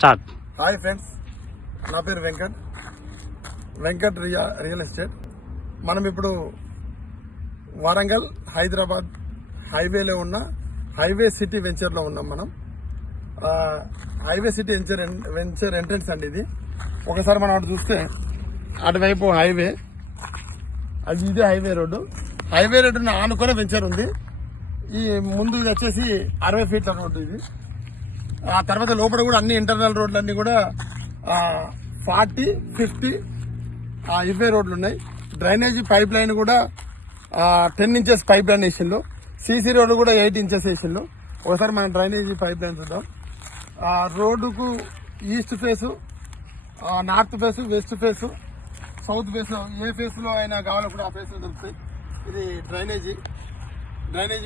Start. Hi friends, నా పేరు Venkat real estate. మనం ఇప్పుడు వరంగల్ హైదరాబాద్ హైవేలో ఉన్న హైవే సిటీ వెంచర్లో ఉన్నాం. మనం హైవే సిటీ వెంచర్ ఎంట్రన్స్ అండి ఇది. ఒకసారి మనం అటు చూస్తే అటువైపు హైవే, అది ఇదే హైవే రోడ్డు ఆనుకునే వెంచర్ ఉంది. ఈ ముందు వచ్చేసి 60 ఫీట్ల రోడ్డు ఇది. ఆ తర్వాత లోపల కూడా అన్ని ఇంటర్నల్ రోడ్లన్నీ కూడా 40, 50 ఇవే రోడ్లు ఉన్నాయి. డ్రైనేజీ పైప్ లైన్ కూడా 10 ఇంచెస్ పైప్ లైన్ వేసిండు. సీసీ రోడ్డు కూడా 8 ఇంచెస్ వేసిండు. ఒకసారి మనం డ్రైనేజీ పైప్ లైన్ చూద్దాం. రోడ్డుకు east face, north face, west face, south face, ఏ ఫేస్లో అయినా కావాలో కూడా ఆ ఫేస్లో దొరుకుతాయి. ఇది డ్రైనేజీ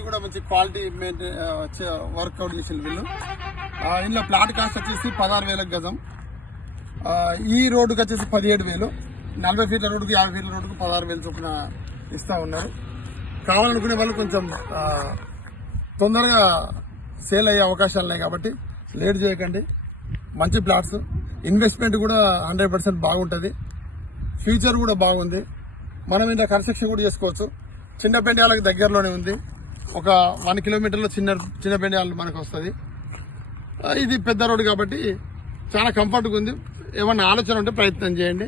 కూడా మంచి క్వాలిటీ వర్కౌట్ చేసింది వీళ్ళు. ఇందులో ప్లాట్ కాస్ట్ వచ్చేసి 16,000 గజం. ఈ రోడ్డుకి వచ్చేసి 17,000. 40 ఫీట్ల రోడ్డుకి 50 ఫీట్ల రోడ్డుకు 16,000 చొప్పున ఇస్తా ఉన్నారు. కావాలనుకునే వాళ్ళు కొంచెం తొందరగా సేల్ అయ్యే అవకాశాలు ఉన్నాయి కాబట్టి లేట్ చేయకండి. మంచి ప్లాట్స్, ఇన్వెస్ట్మెంట్ కూడా 100% బాగుంటుంది. ఫ్యూచర్ కూడా బాగుంది. మనం ఇంత కన్స్ట్రక్షన్ కూడా చేసుకోవచ్చు. చిన్న పెండ్యాలకు దగ్గరలోనే ఉంది. ఒక 1 కిలోమీటర్లో చిన్న పెండ్యాలు మనకు వస్తుంది. ఇది పెద్ద రోడ్డు కాబట్టి చాలా కంఫర్ట్గా ఉంది. ఏమన్నా ఆలోచన ఉంటే ప్రయత్నం చేయండి.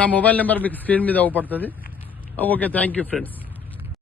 నా మొబైల్ నెంబర్ మీకు స్క్రీన్ మీద అవపడుతుంది. Okay, thank you friends.